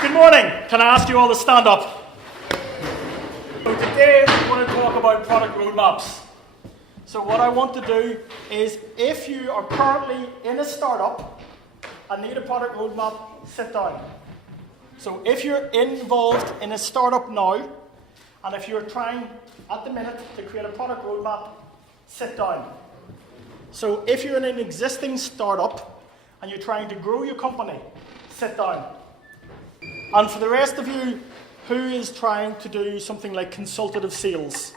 Good morning. Can I ask you all to stand up? So today we want to talk about product roadmaps. So what I want to do is, if you are currently in a startup and need a product roadmap, sit down. So if you're involved in a startup now, and if you're trying at the minute to create a product roadmap, sit down. So if you're in an existing startup and you're trying to grow your company, sit down. And for the rest of you who is trying to do something like consultative sales,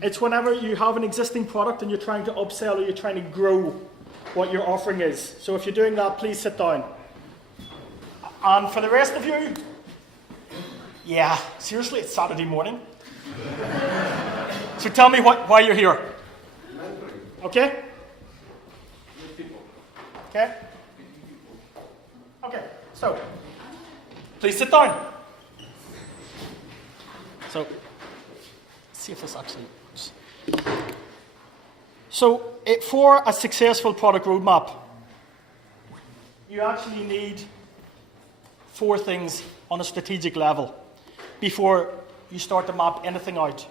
it's whenever you have an existing product and you're trying to upsell or you're trying to grow what your offering is. So if you're doing that, please sit down. And for the rest of you, yeah, seriously, it's Saturday morning. So tell me why you're here. Okay? Okay? Okay, so please sit down. So, let's see if this actually works. So, for a successful product roadmap, you actually need 4 things on a strategic level before you start to map anything out.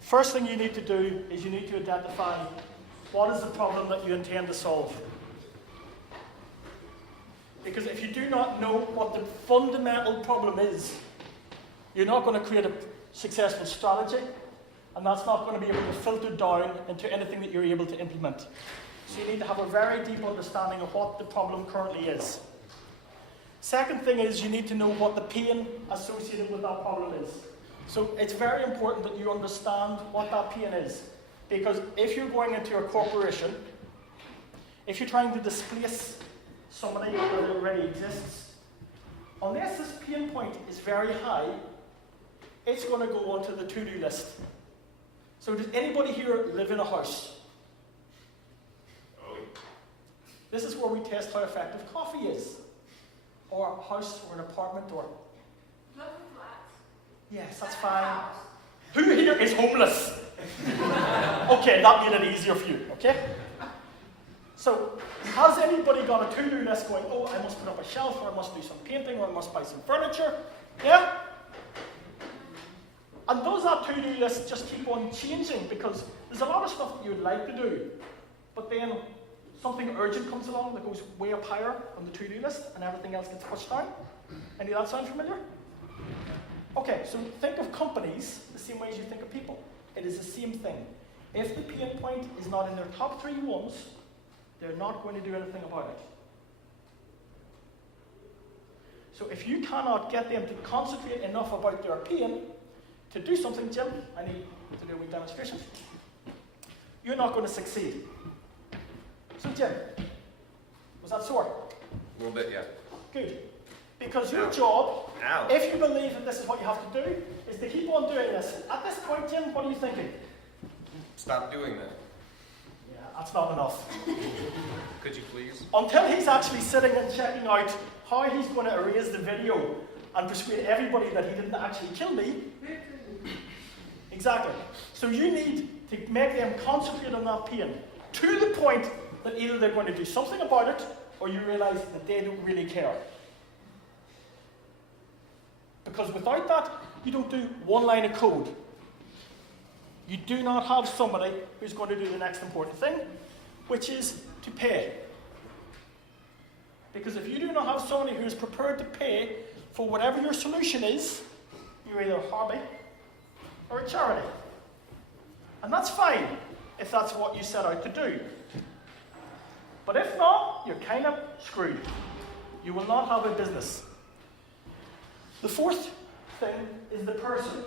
First thing you need to do is you need to identify what is the problem that you intend to solve. Because if you do not know what the fundamental problem is, you're not going to create a successful strategy, and that's not going to be able to filter down into anything that you're able to implement. So you need to have a very deep understanding of what the problem currently is. Second thing is you need to know what the pain associated with that problem is. So it's very important that you understand what that pain is. Because if you're going into a corporation, if you're trying to displace somebody that already exists, unless this pain point is very high, it's going to go onto the to-do list. So does anybody here live in a house? This is where we test how effective coffee is. Or a house or an apartment or... Yes, that's fine. Who here is homeless? Okay, that made it easier for you, okay? So, has anybody got a to-do list going, oh, I must put up a shelf, or I must do some painting, or I must buy some furniture? Yeah? And does that to-do list just keep on changing? Because there's a lot of stuff that you'd like to do, but then something urgent comes along that goes way up higher on the to-do list, and everything else gets pushed down. Any of that sound familiar? Okay, so think of companies the same way as you think of people. It is the same thing. If the pain point is not in their top 3 ones, they're not going to do anything about it. So if you cannot get them to concentrate enough about their pain to do something, Jim, I need to do a wee demonstration, you're not going to succeed. So Jim, was that sore? A little bit, yeah. Good. Because your job, if you believe that this is what you have to do, is to keep on doing this. At this point, Jim, what are you thinking? Stop doing that. Yeah, that's not enough. Could you please? Until he's actually sitting and checking out how he's going to erase the video and persuade everybody that he didn't actually kill me. Exactly. So you need to make them concentrate on that pain to the point that either they're going to do something about it or you realize that they don't really care. Because without that, you don't do one line of code. You do not have somebody who's going to do the next important thing, which is to pay. Because if you do not have somebody who is prepared to pay for whatever your solution is, you're either a hobby or a charity. And that's fine if that's what you set out to do. But if not, you're kind of screwed. You will not have a business. The fourth thing is the person.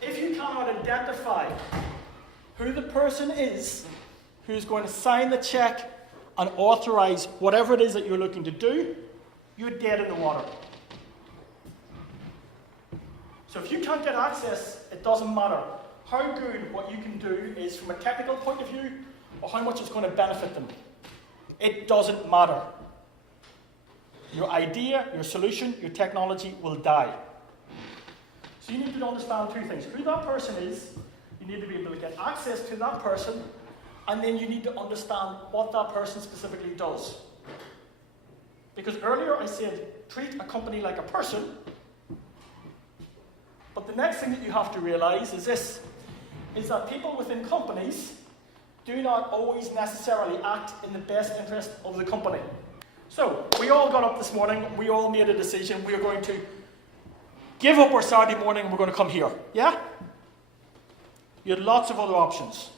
If you cannot identify who the person is who's going to sign the check and authorize whatever it is that you're looking to do, you're dead in the water. So if you can't get access, it doesn't matter how good what you can do is from a technical point of view or how much it's going to benefit them. It doesn't matter. Your idea, your solution, your technology will die. So you need to understand 2 things. Who that person is, you need to be able to get access to that person, and then you need to understand what that person specifically does. Because earlier I said, treat a company like a person. But the next thing that you have to realize is this, is that people within companies do not always necessarily act in the best interest of the company. So, we all got up this morning, we all made a decision, we are going to give up our Saturday morning and we're going to come here. Yeah? You had lots of other options.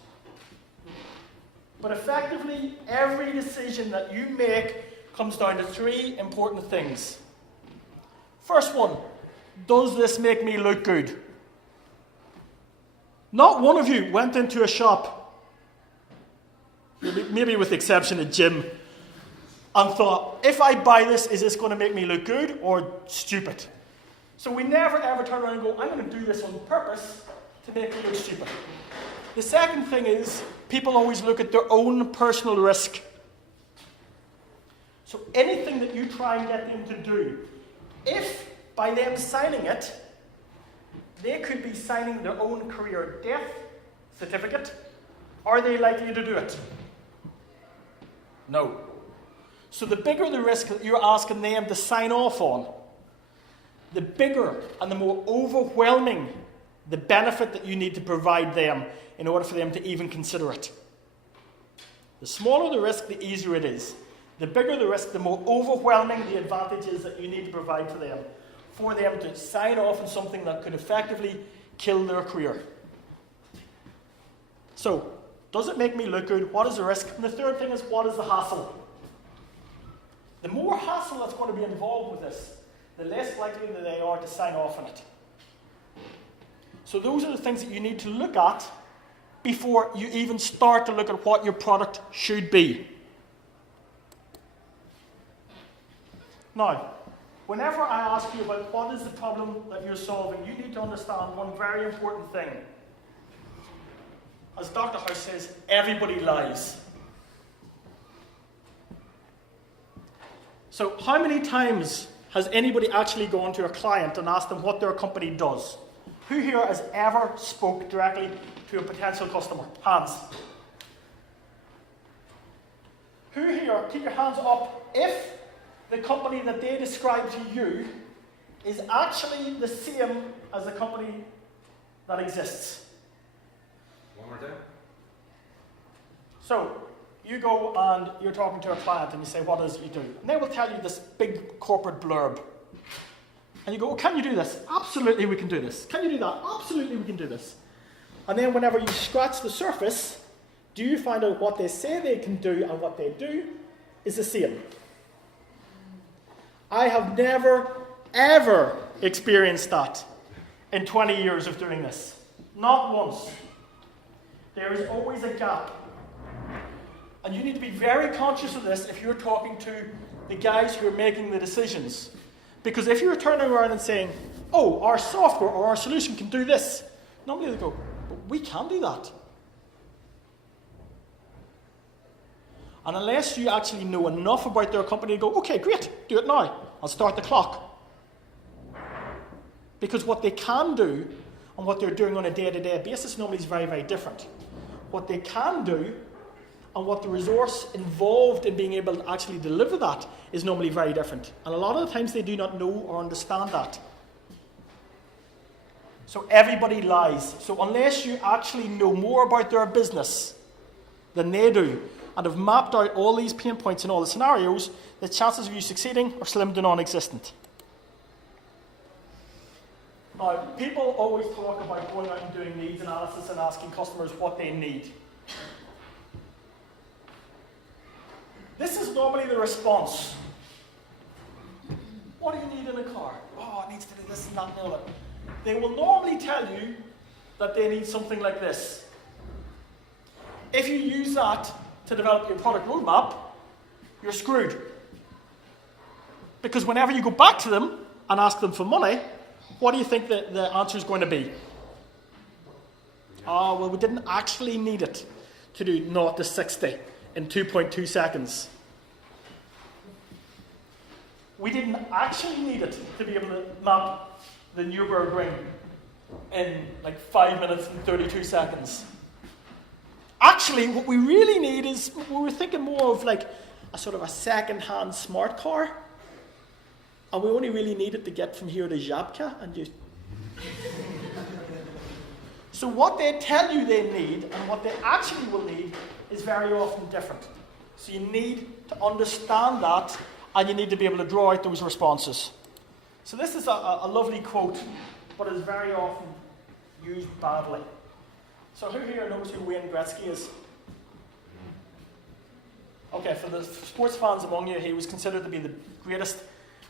But effectively, every decision that you make comes down to three important things. First one, does this make me look good? Not one of you went into a shop, maybe with the exception of Jim, and thought, if I buy this, is this going to make me look good or stupid? So we never ever turn around and go, I'm going to do this on purpose to make me look stupid. The second thing is, people always look at their own personal risk. So anything that you try and get them to do, if by them signing it, they could be signing their own career death certificate, are they likely to do it? No. So the bigger the risk that you're asking them to sign off on, the bigger and the more overwhelming the benefit that you need to provide them in order for them to even consider it. The smaller the risk, the easier it is. The bigger the risk, the more overwhelming the advantages that you need to provide for them to sign off on something that could effectively kill their career. So, does it make me look good? What is the risk? And the third thing is, what is the hassle? The more hassle that's going to be involved with this, the less likely that they are to sign off on it. So those are the things that you need to look at before you even start to look at what your product should be. Now, whenever I ask you about what is the problem that you're solving, you need to understand one very important thing. As Dr. House says, everybody lies. So how many times has anybody actually gone to a client and asked them what their company does? Who here has ever spoke directly to a potential customer? Hands. Who here, keep your hands up, if the company that they describe to you is actually the same as the company that exists? One more time. So, you go and you're talking to a client and you say, what is it you do? And they will tell you this big corporate blurb. And you go, oh, can you do this? Absolutely we can do this. Can you do that? Absolutely we can do this. And then whenever you scratch the surface, do you find out what they say they can do and what they do is the same? I have never, ever experienced that in 20 years of doing this. Not once. There is always a gap. And you need to be very conscious of this if you're talking to the guys who are making the decisions. Because if you're turning around and saying, oh, our software or our solution can do this, normally they go, but we can do that. And unless you actually know enough about their company, you go, okay, great, do it now. I'll start the clock. Because what they can do and what they're doing on a day-to-day basis normally is very, very different. What they can do and what the resource involved in being able to actually deliver that is normally very different. And a lot of the times they do not know or understand that. So everybody lies. So unless you actually know more about their business than they do, and have mapped out all these pain points in all the scenarios, the chances of you succeeding are slim to non-existent. Now, people always talk about going out and doing needs analysis and asking customers what they need. This is normally the response. What do you need in a car? Oh, it needs to do this and that and the other. They will normally tell you that they need something like this. If you use that to develop your product roadmap, you're screwed. Because whenever you go back to them and ask them for money, what do you think the answer is going to be? Oh, well, we didn't actually need it to do 0 to 60 in 2.2 seconds. We didn't actually need it to be able to map the Nürburgring in like 5 minutes and 32 seconds. Actually, what we really need is, we were thinking more of like a sort of a second-hand smart car And we only really need it to get from here to Żabka and just... So what they tell you they need and what they actually will need is very often different. So you need to understand that, and you need to be able to draw out those responses. So this is a lovely quote, but is very often used badly. So who here knows who Wayne Gretzky is? Okay, for the sports fans among you, he was considered to be the greatest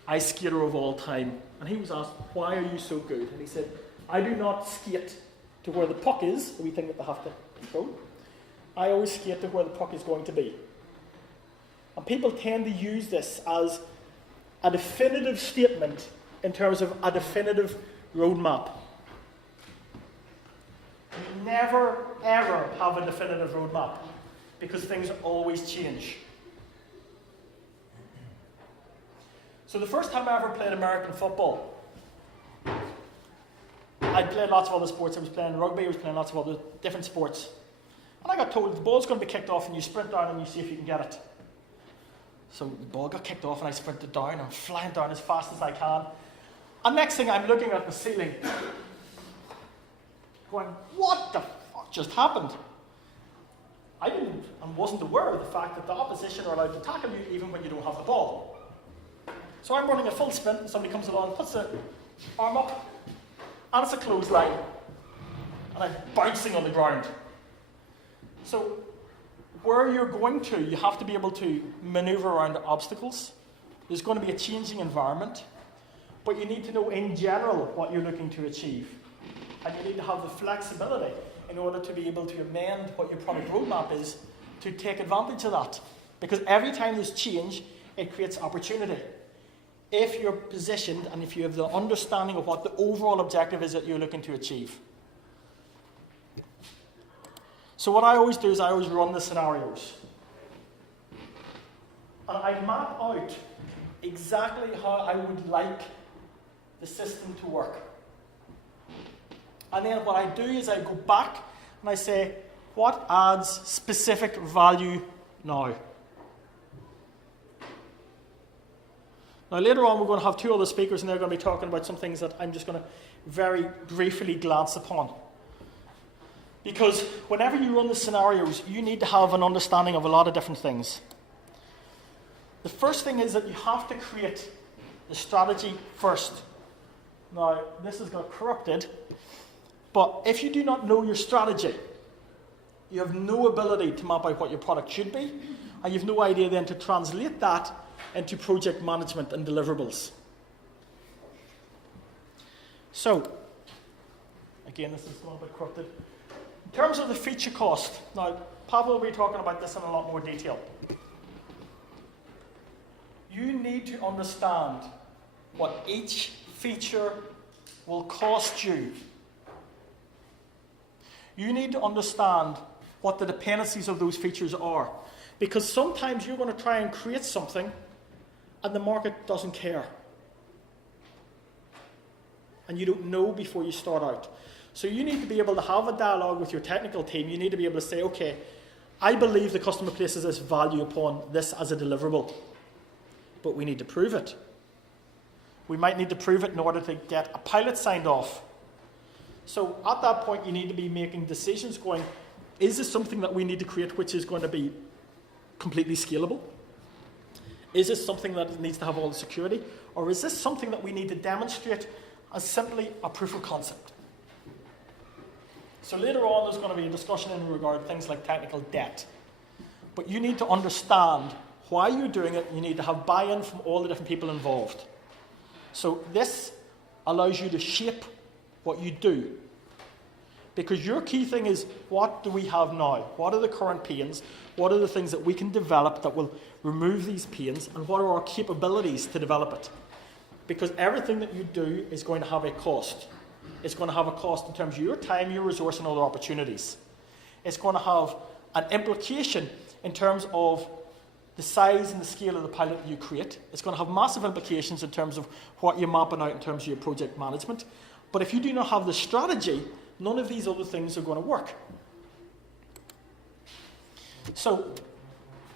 ice skater of all time. And he was asked, why are you so good? And he said, I do not skate to where the puck is, the wee thing that they have to control. I always skate to where the puck is going to be. And people tend to use this as a definitive statement in terms of a definitive roadmap. You never, ever have a definitive roadmap because things always change. So the first time I ever played American football, I played lots of other sports. I was playing rugby, I was playing lots of other different sports. And I got told the ball's going to be kicked off and you sprint down and you see if you can get it. So the ball got kicked off and I sprinted down. I'm flying down as fast as I can. And next thing I'm looking at the ceiling, going, what the fuck just happened? I didn't and wasn't aware of the fact that the opposition are allowed to tackle you even when you don't have the ball. So I'm running a full sprint and somebody comes along, puts their arm up, and it's a clothesline. And I'm bouncing on the ground. So where you're going to, you have to be able to maneuver around obstacles. There's going to be a changing environment. But you need to know in general what you're looking to achieve. And you need to have the flexibility in order to be able to amend what your product roadmap is to take advantage of that. Because every time there's change, it creates opportunity. If you're positioned and if you have the understanding of what the overall objective is that you're looking to achieve. So what I always do is I always run the scenarios. And I map out exactly how I would like the system to work. And then what I do is I go back and I say, what adds specific value now? Now later on we're going to have two other speakers and they're going to be talking about some things that I'm just going to very briefly glance upon. Because whenever you run the scenarios, you need to have an understanding of a lot of different things. The first thing is that you have to create the strategy first. Now, this has got corrupted, but if you do not know your strategy, you have no ability to map out what your product should be, and you have no idea then to translate that into project management and deliverables. So, again, this is a little bit corrupted. In terms of the feature cost, now, Pavel will be talking about this in a lot more detail. You need to understand what each feature will cost you. You need to understand what the dependencies of those features are. Because sometimes you're going to try and create something and the market doesn't care. And you don't know before you start out. So you need to be able to have a dialogue with your technical team. You need to be able to say, okay, I believe the customer places this value upon this as a deliverable. But we need to prove it. We might need to prove it in order to get a pilot signed off. So at that point, you need to be making decisions going, is this something that we need to create which is going to be completely scalable? Is this something that needs to have all the security? Or is this something that we need to demonstrate as simply a proof of concept? So later on, there's going to be a discussion in regard to things like technical debt. But you need to understand why you're doing it. You need to have buy-in from all the different people involved. So this allows you to shape what you do. Because your key thing is, what do we have now? What are the current pains? What are the things that we can develop that will remove these pains? And what are our capabilities to develop it? Because everything that you do is going to have a cost. It's going to have a cost in terms of your time, your resource, and other opportunities. It's going to have an implication in terms of the size and the scale of the pilot that you create. It's going to have massive implications in terms of what you're mapping out in terms of your project management. But if you do not have the strategy, none of these other things are going to work. So,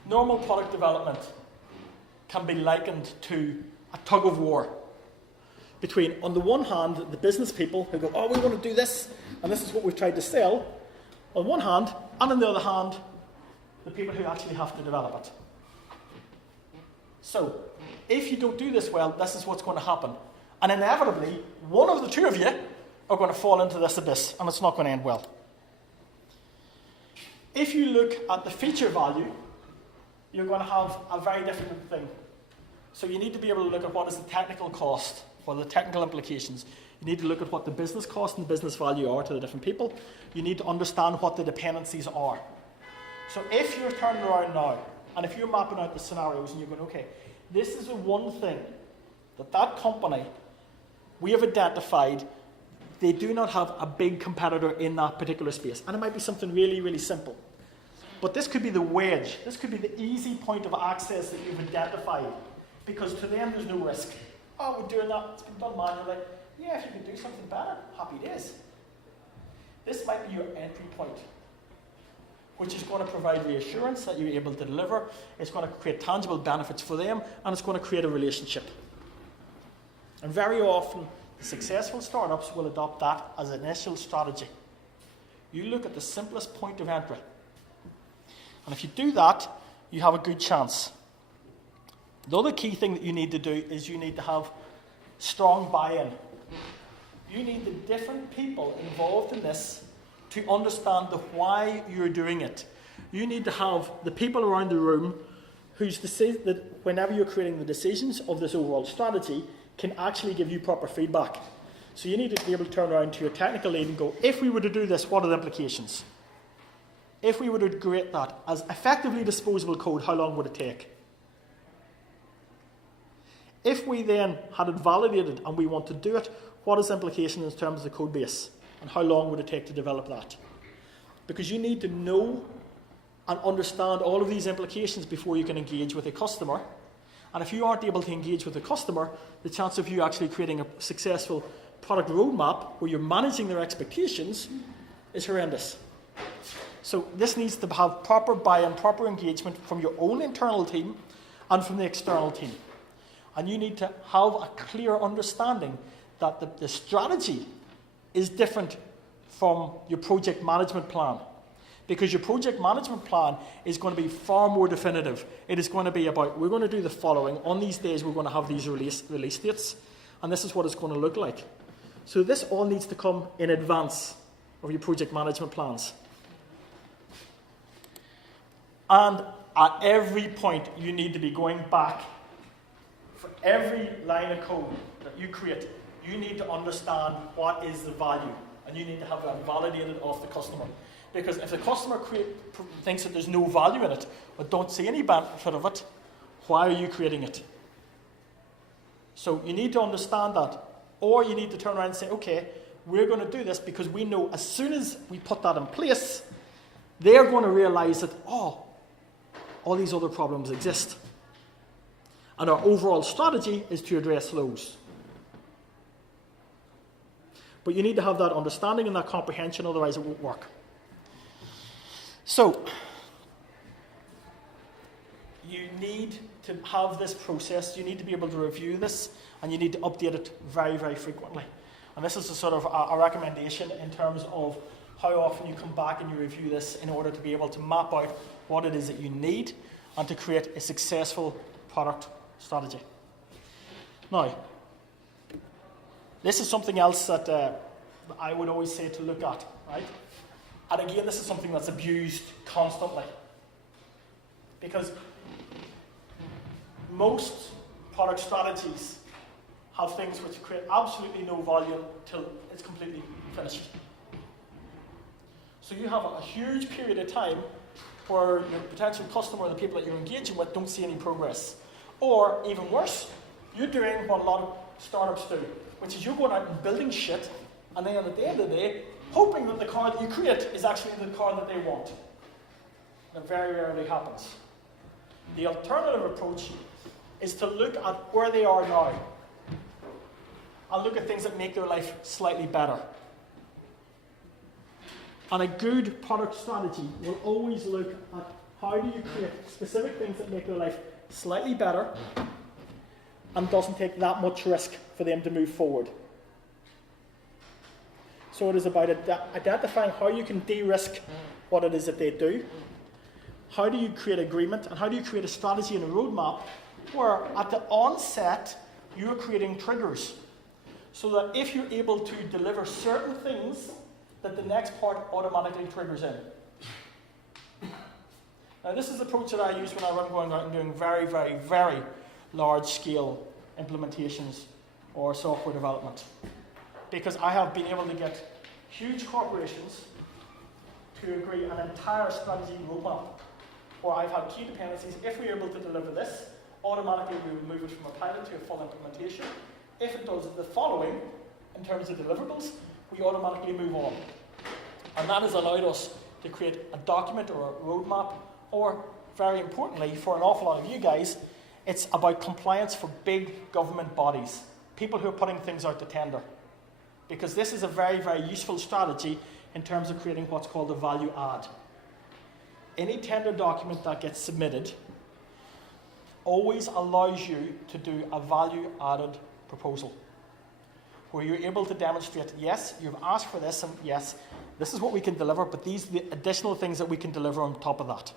normal product development can be likened to a tug of war between, on the one hand, the business people who go, oh, we want to do this, and this is what we've tried to sell, on one hand, and on the other hand, the people who actually have to develop it. So, if you don't do this well, this is what's going to happen. And inevitably, one of the two of you are going to fall into this abyss, and it's not going to end well. If you look at the feature value, you're going to have a very different thing. So you need to be able to look at what is the technical cost, what are the technical implications. You need to look at what the business cost and the business value are to the different people. You need to understand what the dependencies are. So if you're turning around now, and if you're mapping out the scenarios and you're going, okay, this is the one thing that company, we have identified, they do not have a big competitor in that particular space. And it might be something really, really simple. But this could be the wedge. This could be the easy point of access that you've identified. Because to them, there's no risk. Oh, we're doing that. It's been done manually. Yeah, if you can do something better, happy days. This might be your entry point, which is going to provide reassurance that you're able to deliver. It's going to create tangible benefits for them, and it's going to create a relationship. And very often, the successful startups will adopt that as an initial strategy. You look at the simplest point of entry. And if you do that, you have a good chance. The other key thing that you need to do is you need to have strong buy-in. You need the different people involved in this to understand the why you're doing it. You need to have the people around the room that whenever you're creating the decisions of this overall strategy can actually give you proper feedback. So you need to be able to turn around to your technical lead and go, if we were to do this, what are the implications? If we were to create that as effectively disposable code, how long would it take? If we then had it validated and we want to do it, what is the implication in terms of the code base? And how long would it take to develop that? Because you need to know and understand all of these implications before you can engage with a customer. And if you aren't able to engage with a customer, the chance of you actually creating a successful product roadmap where you're managing their expectations is horrendous. So this needs to have proper buy-in, proper engagement from your own internal team and from the external team. And you need to have a clear understanding that the strategy is different from your project management plan. Because your project management plan is going to be far more definitive. It is going to be about, we're going to do the following. On these days, we're going to have these release dates. And this is what it's going to look like. So this all needs to come in advance of your project management plans. And at every point, you need to be going back. For every line of code that you create, you need to understand what is the value. And you need to have that validated off the customer. Because if the customer thinks that there's no value in it, or don't see any benefit of it, why are you creating it? So you need to understand that. Or you need to turn around and say, okay, we're going to do this because we know as soon as we put that in place, they're going to realize that, oh, all these other problems exist. And our overall strategy is to address those. But you need to have that understanding and that comprehension, otherwise it won't work. So, you need to have this process, you need to be able to review this, and you need to update it very, very frequently. And this is a sort of a recommendation in terms of how often you come back and you review this in order to be able to map out what it is that you need and to create a successful product strategy. Now, this is something else that I would always say to look at, right? And again, this is something that's abused constantly. Because most product strategies have things which create absolutely no value till it's completely finished. So you have a huge period of time where your potential customer, the people that you're engaging with, don't see any progress. Or, even worse, you're doing what a lot of startups do, which is you're going out and building shit, and then at the end of the day, hoping that the car that you create is actually the car that they want. And it very rarely happens. The alternative approach is to look at where they are now and look at things that make their life slightly better. And a good product strategy will always look at how do you create specific things that make their life slightly better, and doesn't take that much risk for them to move forward. So it is about identifying how you can de-risk what it is that they do. How do you create agreement, and how do you create a strategy and a roadmap where at the onset you're creating triggers so that if you're able to deliver certain things, that the next part automatically triggers in. Now this is the approach that I use when I'm going out and doing very, very, very large scale implementations or software development. Because I have been able to get huge corporations to agree an entire strategy roadmap where I've had key dependencies. If we're able to deliver this, automatically we will move it from a pilot to a full implementation. If it does the following, in terms of deliverables, we automatically move on. And that has allowed us to create a document or a roadmap, or very importantly, for an awful lot of you guys, it's about compliance for big government bodies, people who are putting things out to tender. Because this is a very, very useful strategy in terms of creating what's called a value add. Any tender document that gets submitted always allows you to do a value added proposal, where you're able to demonstrate, yes, you've asked for this, and yes, this is what we can deliver, but these are the additional things that we can deliver on top of that.